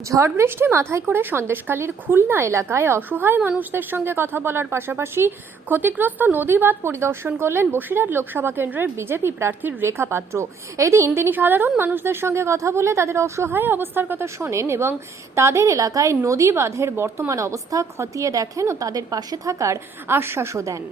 ঝড় বৃষ্টি মাথায় করে সন্দেশখালীর খুলনা এলাকায় অসহায় মানুষদের সঙ্গে কথা বলার পাশাপাশি ক্ষতিগ্রস্ত নদী বাঁধ পরিদর্শন করলেন বসিরহাট লোকসভা কেন্দ্রের বিজেপি প্রার্থী রেখা পাত্র। এদিন তিনি সাধারণ মানুষদের সঙ্গে কথা বলে তাদের অসহায় অবস্থার কথা শোনেন এবং তাদের এলাকায় নদী বাঁধের বর্তমান অবস্থা খতিয়ে দেখেন ও তাদের পাশে থাকার আশ্বাসও দেন।